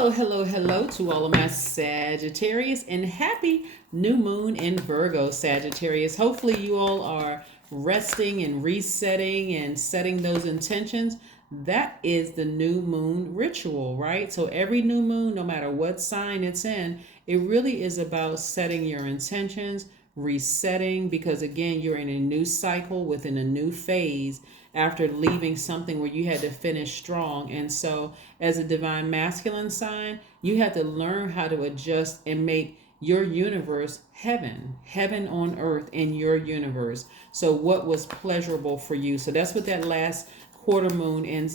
Hello to all of my Sagittarius and happy new moon in Virgo, Sagittarius. Hopefully, you all are resting and resetting and setting those intentions. That is the new moon ritual, right? So, every new moon, no matter what sign it's in, it really is about setting your intentions, resetting, because again, you're in a new cycle within a new phase after leaving something where you had to finish strong. And so, as a divine masculine sign, you had to learn how to adjust and make your universe heaven, heaven on earth in your universe. So, what was pleasurable for you? So, that's what that last quarter moon in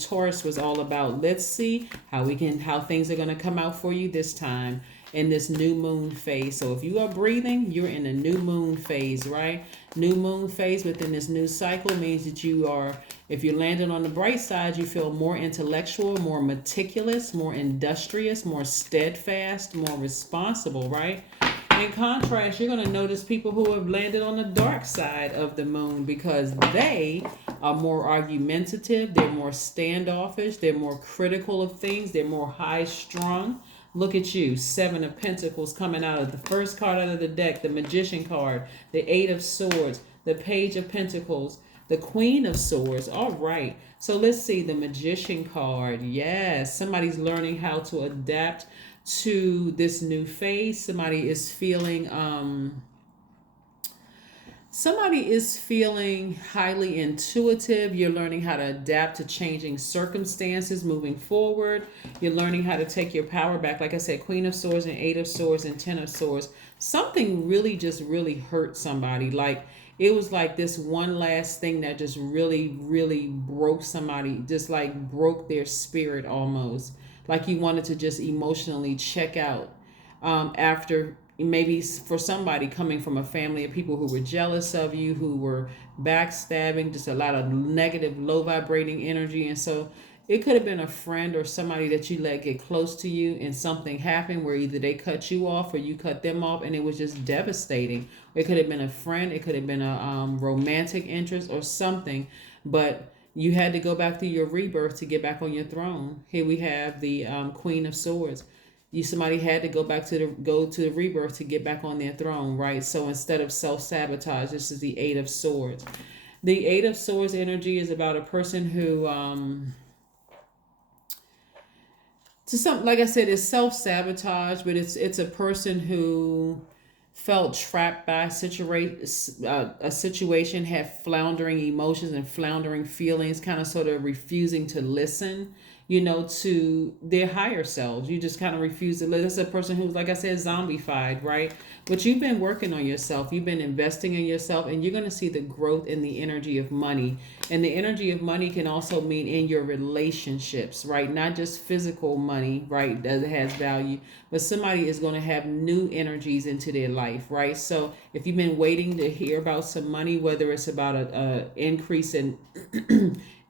Taurus was all about. Let's see how things are going to come out for you this time in this new moon phase. So if you are breathing, you're in a new moon phase, right? New moon phase within this new cycle means that if you're landing on the bright side, you feel more intellectual, more meticulous, more industrious, more steadfast, more responsible, right? In contrast, you're going to notice people who have landed on the dark side of the moon because they are more argumentative, they're more standoffish, they're more critical of things, they're more high strung. Look at you, Seven of Pentacles coming out of the first card out of the deck, the Magician card, the Eight of Swords, the Page of Pentacles, the Queen of Swords. All right, so let's see the Magician card. Yes, somebody's learning how to adapt to this new phase. Somebody is feeling highly intuitive. You're learning how to adapt to changing circumstances moving forward. You're learning how to take your power back. Like I said, Queen of Swords and Eight of Swords and Ten of Swords. Something really hurt somebody. Like it was like this one last thing that just really broke somebody, just like broke their spirit almost. Like you wanted to just emotionally check out after maybe for somebody coming from a family of people who were jealous of you, who were backstabbing, just a lot of negative, low vibrating energy. And so it could have been a friend or somebody that you let get close to you and something happened where either they cut you off or you cut them off and it was just devastating. It could have been a friend, it could have been a romantic interest or something, but you had to go back through your rebirth to get back on your throne. Here we have the Queen of Swords. Somebody had to go to the rebirth to get back on their throne, right? So instead of self-sabotage, this is the Eight of Swords. The Eight of Swords energy is about a person who like I said, it's self-sabotage, but it's a person who felt trapped by a situation, had floundering emotions and floundering feelings, kind of sort of refusing to listen, to their higher selves. You just kind of refuse to listen. That's a person who's, like I said, zombified, right? But you've been working on yourself. You've been investing in yourself, and you're going to see the growth in the energy of money. And the energy of money can also mean in your relationships, right? Not just physical money, right, that has value, but somebody is going to have new energies into their life, right? So if you've been waiting to hear about some money, whether it's about a increase in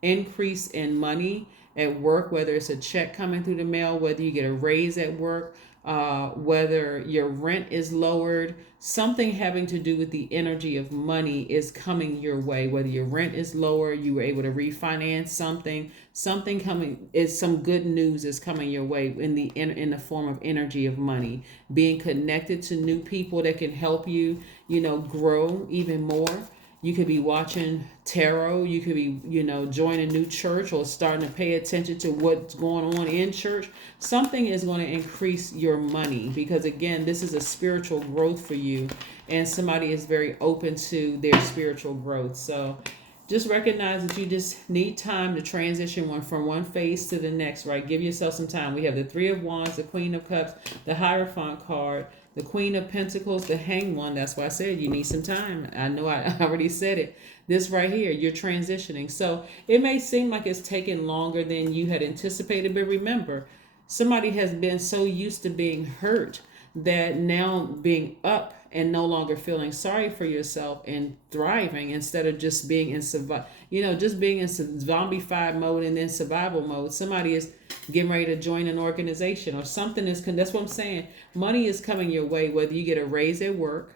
increase in money at work, whether it's a check coming through the mail, whether you get a raise at work, whether your rent is lowered, something having to do with the energy of money is coming your way. Whether your rent is lower, you were able to refinance something coming is some good news is coming your way in the form of energy of money. Being connected to new people that can help you, grow even more. You could be watching tarot. You could be, join a new church or starting to pay attention to what's going on in church. Something is going to increase your money because, again, this is a spiritual growth for you. And somebody is very open to their spiritual growth. So just recognize that you just need time to transition from one phase to the next, right? Give yourself some time. We have the Three of Wands, the Queen of Cups, the Hierophant card, the Queen of Pentacles, the Hanged One. That's why I said you need some time. I know I already said it. This right here, you're transitioning. So it may seem like it's taking longer than you had anticipated, but remember, somebody has been so used to being hurt that now being up and no longer feeling sorry for yourself and thriving instead of just being in zombified mode and then survival mode. Somebody is getting ready to join an organization or something that's what I'm saying. Money is coming your way, whether you get a raise at work,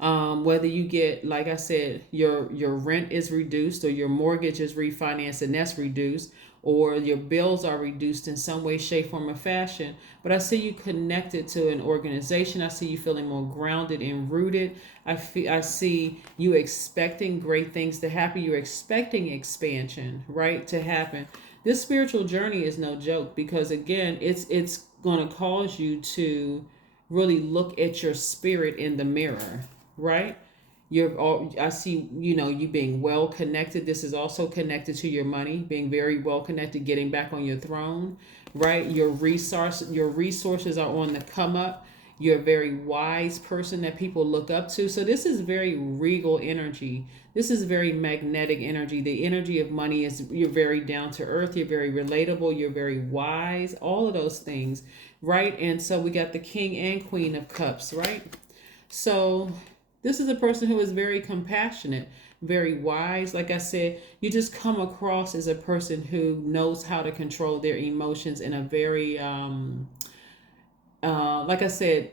whether you get, like I said, your rent is reduced or your mortgage is refinanced and that's reduced, or your bills are reduced in some way, shape, form, or fashion. But I see you connected to an organization. I see you feeling more grounded and rooted. I see you expecting great things to happen. You're expecting expansion, right, to happen. This spiritual journey is no joke, because again, it's going to cause you to really look at your spirit in the mirror, right? You're all, I see, you being well connected. This is also connected to your money, being very well connected, getting back on your throne, right? Your resources are on the come up. You're a very wise person that people look up to. So this is very regal energy. This is very magnetic energy. The energy of money is, you're very down to earth, you're very relatable, you're very wise, all of those things, right? And so we got the King and Queen of Cups, right? So this is a person who is very compassionate, very wise. Like I said, you just come across as a person who knows how to control their emotions in a very, like I said,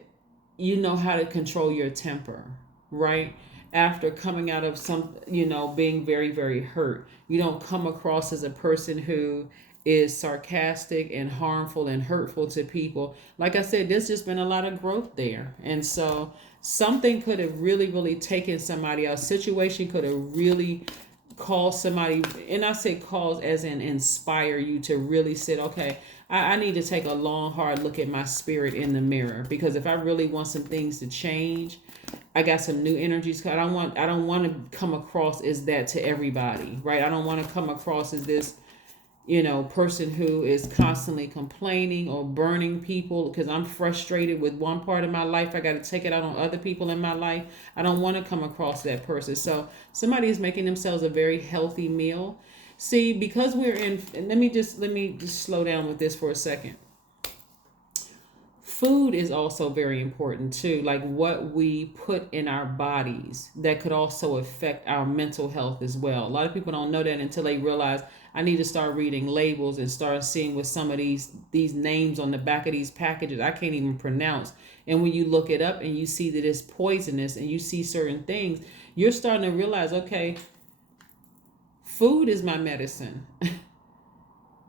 you know how to control your temper, right? After coming out of some, being very, very hurt, you don't come across as a person who is sarcastic and harmful and hurtful to people. Like I said, there's just been a lot of growth there. And so something could have really, really taken somebody else. Situation could have really cause somebody, and I say cause as in inspire you to really say, okay, I need to take a long, hard look at my spirit in the mirror, because if I really want some things to change, I got some new energies. I don't want to come across as that to everybody, right? I don't want to come across as this, person who is constantly complaining or burning people because I'm frustrated with one part of my life. I got to take it out on other people in my life. I don't want to come across that person. So somebody is making themselves a very healthy meal. See, because we're in, and let me just slow down with this for a second. Food is also very important too, like what we put in our bodies that could also affect our mental health as well. A lot of people don't know that until they realize, I need to start reading labels and start seeing what some of these names on the back of these packages I can't even pronounce. And when you look it up and you see that it's poisonous and you see certain things, you're starting to realize, okay, food is my medicine.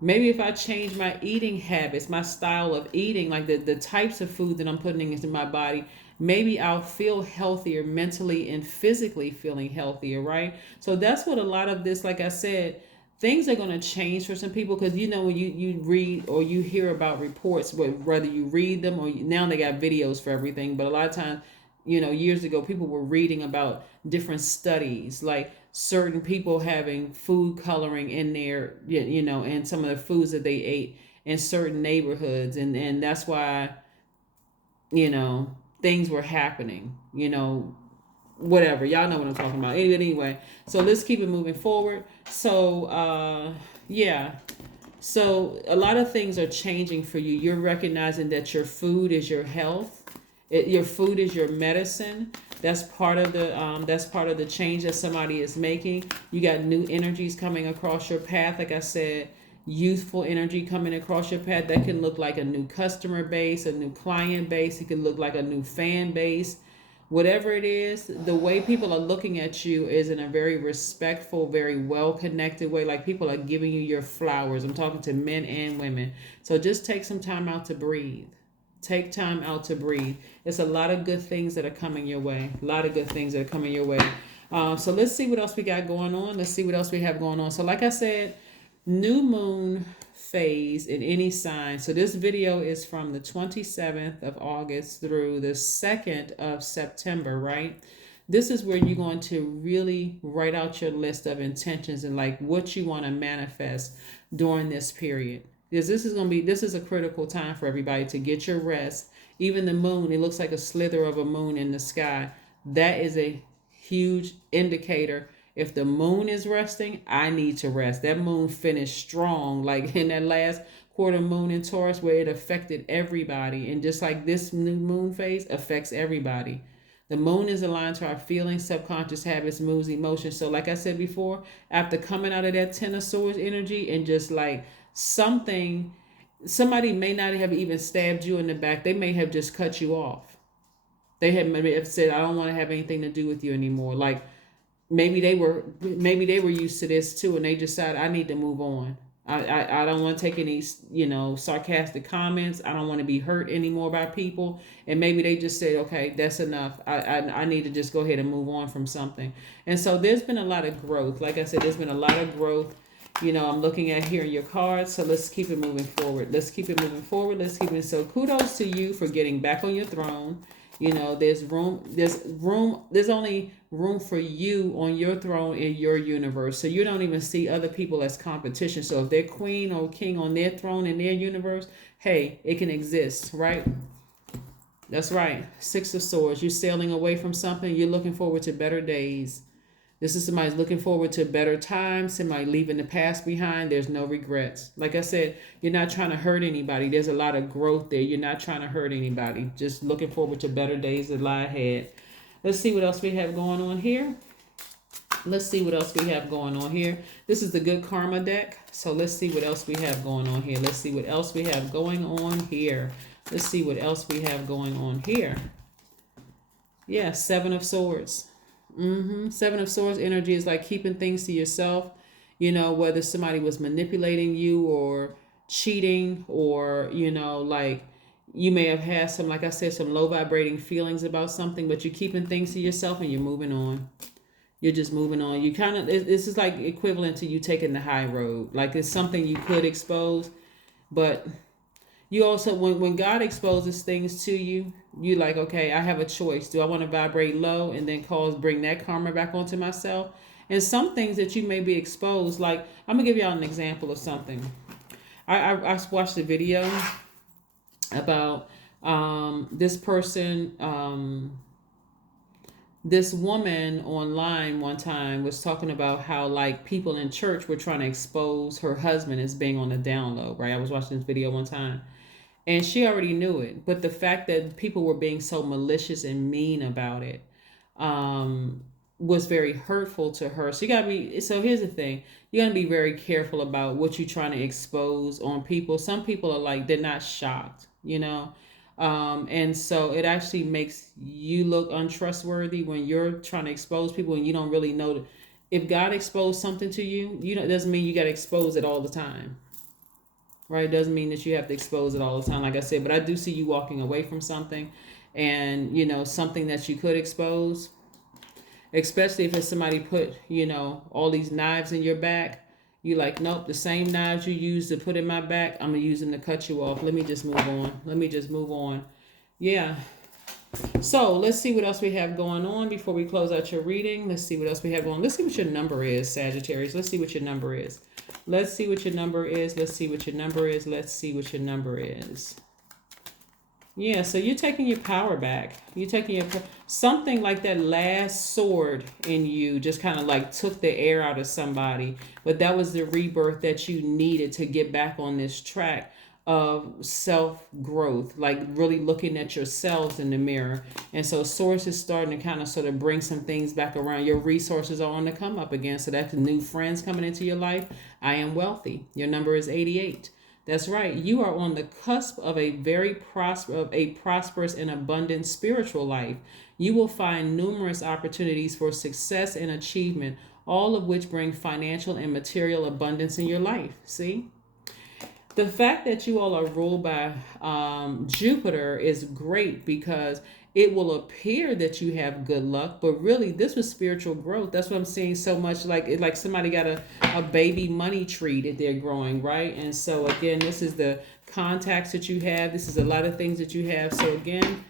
Maybe if I change my eating habits, my style of eating, like the types of food that I'm putting into my body, maybe I'll feel healthier mentally and physically feeling healthier, right? So that's what a lot of this, like I said, things are going to change for some people, because when you read or you hear about reports, whether you read them or now they got videos for everything, but a lot of times, years ago, people were reading about different studies, like certain people having food coloring in their, and some of the foods that they ate in certain neighborhoods. And that's why, things were happening, whatever. Y'all know what I'm talking about. Anyway, so let's keep it moving forward. So, yeah. So a lot of things are changing for you. You're recognizing that your food is your health. Your food is your medicine. That's part of the change that somebody is making. You got new energies coming across your path. Like I said, youthful energy coming across your path. That can look like a new customer base, a new client base. It can look like a new fan base. Whatever it is, the way people are looking at you is in a very respectful, very well-connected way. Like people are giving you your flowers. I'm talking to men and women. So just take some time out to breathe. Take time out to breathe. It's a lot of good things that are coming your way. A lot of good things that are coming your way. So let's see what else we got going on. Let's see what else we have going on. So like I said, new moon phase in any sign. So this video is from the 27th of August through the 2nd of September, right? This is where you're going to really write out your list of intentions and like what you want to manifest during this period. Because this is a critical time for everybody to get your rest. Even the moon, it looks like a slither of a moon in the sky. That is a huge indicator. If the moon is resting, I need to rest. That moon finished strong, like in that last quarter moon in Taurus, where it affected everybody. And just like this new moon phase affects everybody. The moon is aligned to our feelings, subconscious habits, moods, emotions. So like I said before, after coming out of that Ten of Swords energy and just like somebody may not have even stabbed you in the back. They may have just cut you off. They may have said, I don't want to have anything to do with you anymore. Like maybe they were used to this too, and they decided, I need to move on. I don't want to take any, sarcastic comments. I don't want to be hurt anymore by people. And maybe they just said, okay, that's enough. I need to just go ahead and move on from something. And so there's been a lot of growth. Like I said, there's been a lot of growth. I'm looking at here in your cards. So let's keep it moving forward. Let's keep it moving forward. Let's keep it. So kudos to you for getting back on your throne. There's only room for you on your throne in your universe. So you don't even see other people as competition. So if they're queen or king on their throne in their universe, hey, it can exist, right? That's right. Six of Swords. You're sailing away from something. You're looking forward to better days. This is somebody's looking forward to better times, somebody leaving the past behind. There's no regrets. Like I said, you're not trying to hurt anybody. There's a lot of growth there. You're not trying to hurt anybody. Just looking forward to better days that lie ahead. Let's see what else we have going on here. Let's see what else we have going on here. This is the Good Karma deck. So let's see what else we have going on here. Let's see what else we have going on here. Let's see what else we have going on here. Yeah, Seven of Swords. Seven of Swords energy is like keeping things to yourself. Whether somebody was manipulating you or cheating, or like you may have had some, like I said, some low vibrating feelings about something, but you're keeping things to yourself and you're moving on. You're just moving on. You kind of, this is like equivalent to you taking the high road. Like it's something you could expose, but you also, when God exposes things to you, you like, okay, I have a choice. Do I want to vibrate low and then bring that karma back onto myself? And some things that you may be exposed, like, I'm going to give y'all an example of something. I watched a video about this person, this woman online one time was talking about how like people in church were trying to expose her husband as being on the down low, right? I was watching this video one time. And she already knew it. But the fact that people were being so malicious and mean about it was very hurtful to her. So here's the thing. You got to be very careful about what you're trying to expose on people. Some people are like, they're not shocked, and so it actually makes you look untrustworthy when you're trying to expose people and you don't really know. If God exposed something to you, it doesn't mean you got to expose it all the time. Right? It doesn't mean that you have to expose it all the time, like I said, but I do see you walking away from something and, something that you could expose, especially if it's somebody put, all these knives in your back. You like, nope, the same knives you used to put in my back, I'm going to use them to cut you off. Let me just move on. Yeah. So let's see what else we have going on before we close out your reading. Let's see what else we have going on. Let's see what your number is, Sagittarius. Let's see what your number is. Let's see what your number is. Let's see what your number is. Let's see what your number is. Yeah, so you're taking your power back. You're taking something like that last sword in you just kind of like took the air out of somebody. But that was the rebirth that you needed to get back on this track of self-growth, like really looking at yourselves in the mirror. And so Source is starting to kind of sort of bring some things back around. Your resources are on the come up again. So that's new friends coming into your life. I am wealthy. Your number is 88. That's right. You are on the cusp of a prosperous and abundant spiritual life. You will find numerous opportunities for success and achievement, all of which bring financial and material abundance in your life. See? The fact that you all are ruled by Jupiter is great because it will appear that you have good luck, but really this was spiritual growth. That's what I'm seeing so much, like somebody got a baby money tree that they're growing, right? And so again, this is the contacts that you have. This is a lot of things that you have. So again,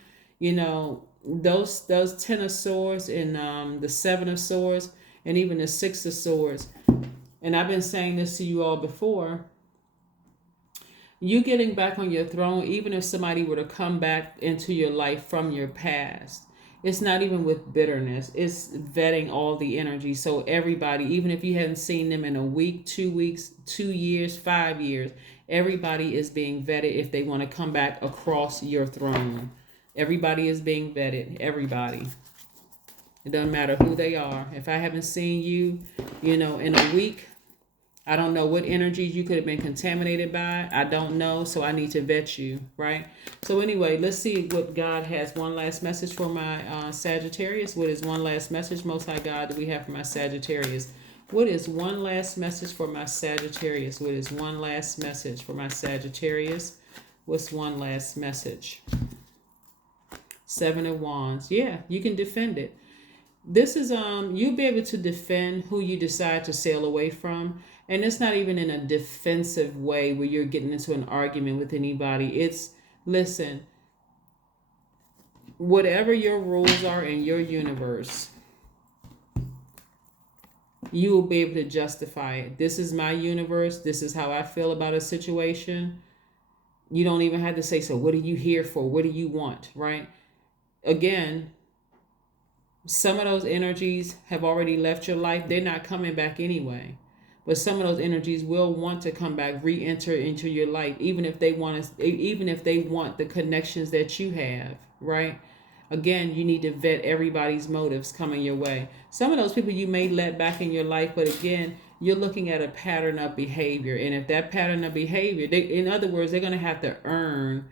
those 10 of Swords and the 7 of Swords and even the 6 of Swords. And I've been saying this to you all before. You getting back on your throne, even if somebody were to come back into your life from your past, it's not even with bitterness. It's vetting all the energy. So everybody, even if you hadn't seen them in a week, 2 weeks, 2 years, 5 years, everybody is being vetted if they want to come back across your throne. Everybody is being vetted. Everybody. It doesn't matter who they are. If I haven't seen you, in a week, I don't know what energies you could have been contaminated by. I don't know. So I need to vet you, right? So anyway, let's see what God has. One last message for my Sagittarius. What is one last message, Most High God, that we have for my Sagittarius? What is one last message for my Sagittarius? What is one last message for my Sagittarius? What's one last message? Seven of Wands. Yeah, you can defend it. This is you'll be able to defend who you decide to sail away from. And it's not even in a defensive way where you're getting into an argument with anybody. It's, listen, whatever your rules are in your universe, you will be able to justify it. This is my universe. This is how I feel about a situation. You don't even have to say, so what are you here for? What do you want? Right? Again, some of those energies have already left your life. They're not coming back anyway. But some of those energies will want to come back, re-enter into your life, even if they want the connections that you have, right? Again, you need to vet everybody's motives coming your way. Some of those people you may let back in your life, but again, you're looking at a pattern of behavior. And if that pattern of behavior, in other words, they're going to have to earn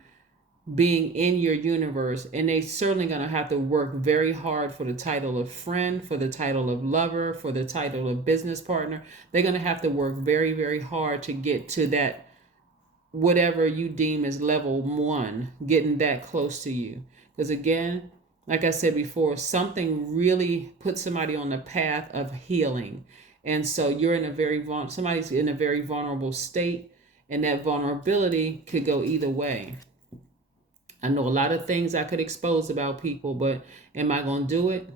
being in your universe, and they certainly going to have to work very hard for the title of friend, for the title of lover, for the title of business partner. They're going to have to work very, very hard to get to that, whatever you deem as level 1, getting that close to you. Because again, like I said before, something really puts somebody on the path of healing. And so you're in somebody's in a very vulnerable state, and that vulnerability could go either way. I know a lot of things I could expose about people, but am I going to do it?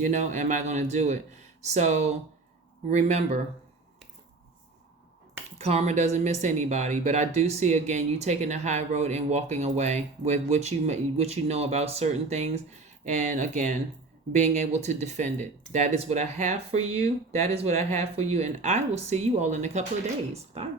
Am I going to do it? So remember, karma doesn't miss anybody, but I do see, again, you taking the high road and walking away with what you know about certain things. And again, being able to defend it. That is what I have for you. And I will see you all in a couple of days. Bye.